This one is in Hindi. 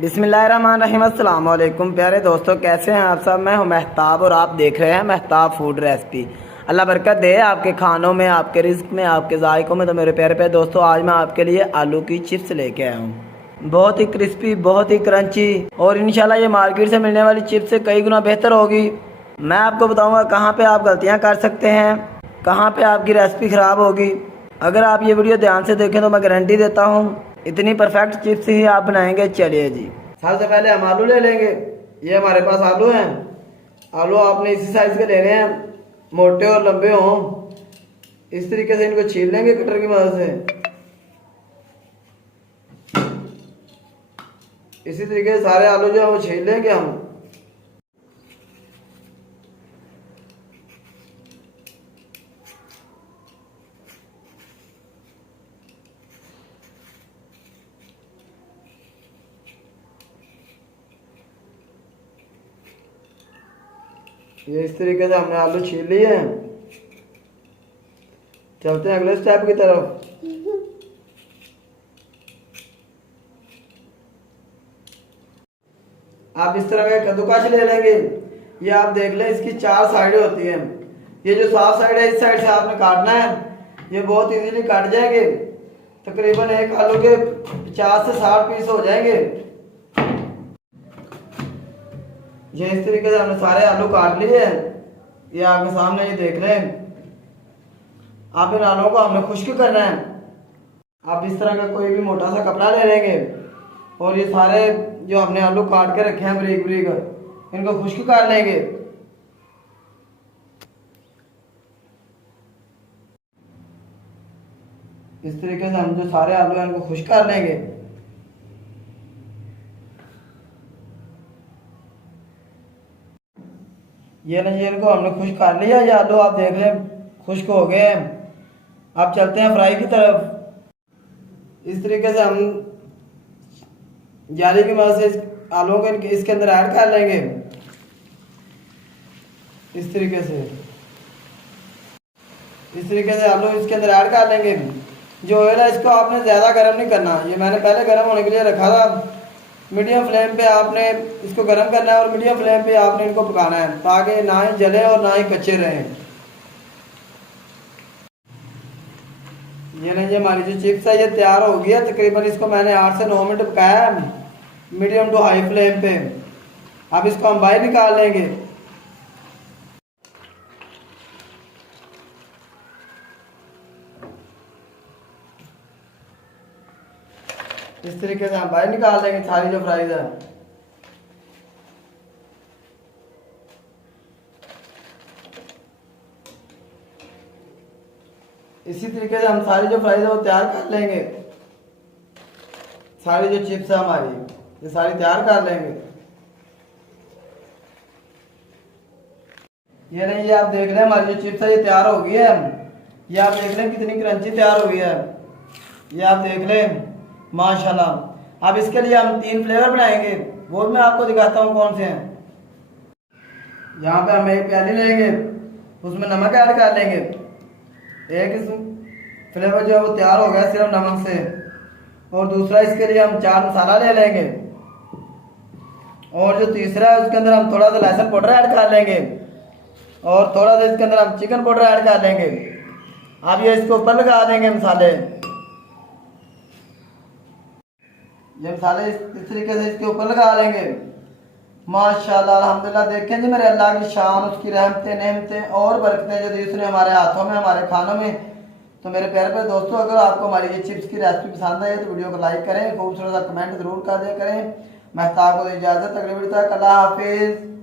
बिस्मिल्लाहिर्रहमानिर्रहीम। अस्सलाम वालेकुम प्यारे दोस्तों, कैसे हैं आप सब। मैं हूं महताब और आप देख रहे हैं महताब फूड रेसिपी। अल्लाह बरकत दे आपके खानों में, आपके रिस्क में, आपके जायकों में। तो मेरे प्यारे प्यारे दोस्तों, आज मैं आपके लिए आलू की चिप्स लेके आया हूँ। बहुत ही क्रिस्पी, बहुत ही क्रंची और इंशाल्लाह ये मार्केट से मिलने वाली चिप्स से कई गुना बेहतर होगी। मैं आपको बताऊँगा कहाँ पर आप गलतियाँ कर सकते हैं, कहाँ पर आपकी रेसिपी ख़राब होगी। अगर आप ये वीडियो ध्यान से देखें तो मैं गारंटी देता हूँ इतनी परफेक्ट चिप्स ही आप बनाएंगे। चलिए जी, सबसे पहले हम आलू ले लेंगे। ये हमारे पास आलू हैं। आलू आपने इसी साइज के लेने हैं, मोटे और लंबे हों। इस तरीके से इनको छील लेंगे कटर की मदद से। इसी तरीके से सारे आलू जो है वो छील लेंगे हम। ये इस तरीके से हमने आलू छील लिए हैं। चलते हैं अगले स्टेप की तरफ। आप इस तरह का कद्दूकस ले लेंगे। ये आप देख लें, इसकी 4 साइडें होती हैं। ये जो साफ साइड है, इस साइड से आपने काटना है। ये बहुत इजीली काट जाएंगे। तकरीबन एक आलू के 50 से 60 पीस हो जाएंगे। ये इस तरीके से हमने सारे आलू काट लिए हैं। ये आपके सामने ये देख रहे हैं। आप इन आलूओं को हमने खुश्क करना है। आप इस तरह का कोई भी मोटा सा कपड़ा ले लेंगे और ये सारे जो हमने आलू काट के रखे हैं बारीक बारीक, इनको खुश्क कर लेंगे। इस तरीके से हम जो सारे आलू हैं इनको खुश्क कर लेंगे। ये नहीं, इनको हमने खुश्क कर लिया। ये आलू आप देख लें खुश्क हो गए हैं। अब चलते हैं फ्राई की तरफ। इस तरीके से हम जाली की मदद से इस आलू को इसके अंदर ऐड कर लेंगे। इस तरीके से आलू इसके अंदर ऐड कर लेंगे। जो ऑयल है इसको आपने ज़्यादा गर्म नहीं करना। ये मैंने पहले गर्म होने के लिए रखा था। मीडियम फ्लेम पे आपने इसको गर्म करना है और मीडियम फ्लेम पे आपने इनको पकाना है, ताकि ना ही जले और ना ही कच्चे रहें। ये नहीं, हमारी जो चिप्स है ये तैयार हो गई है। तकरीबन इसको मैंने 8 से 9 मिनट पकाया है, मीडियम टू हाई फ्लेम पे। अब इसको हम बाहर निकाल लेंगे। इस तरीके से हम बाहर निकाल देंगे सारी जो फ्राइज है। इसी तरीके से हम सारी जो फ्राइज है वो तैयार कर लेंगे। सारी जो चिप्स है हमारी ये सारी तैयार कर लेंगे। ये नहीं, ये आप देख रहे हैं हमारी जो चिप्स है ये तैयार हो गई है। ये आप देख लें कितनी क्रंची तैयार हो गई है। ये आप देख लें माशाल्लाह। अब इसके लिए हम 3 फ्लेवर बनाएंगे, वो मैं आपको दिखाता हूँ कौन से हैं। यहाँ पे हम एक प्याली लेंगे, उसमें नमक ऐड कर लेंगे। एक फ्लेवर जो है वो तैयार हो गया सिर्फ नमक से। और दूसरा इसके लिए हम चाट मसाला ले लेंगे। और जो तीसरा है उसके अंदर हम थोड़ा सा लहसुन पाउडर ऐड कर लेंगे और थोड़ा सा इसके अंदर हम चिकन पाउडर ऐड कर लेंगे। अब ये इसको ऊपर लगा देंगे मसाले। ये मसाले इस तरीके से इसके ऊपर लगा लेंगे। माशाल्लाह अल्हम्दुलिल्लाह। देखें जी मेरे अल्लाह की शान, उसकी रहमतें, नेमतें और बरकतें जो दी उसने हमारे हाथों में, हमारे खानों में। तो मेरे प्यारे प्यारे दोस्तों, अगर आपको हमारी ये चिप्स की रेसिपी पसंद आए तो वीडियो को लाइक करें, खूबसूरत सा कमेंट जरूर कर दिया करें। महताब को इजाज़त, अगली वीडियो तक अल्लाह हाफिज़।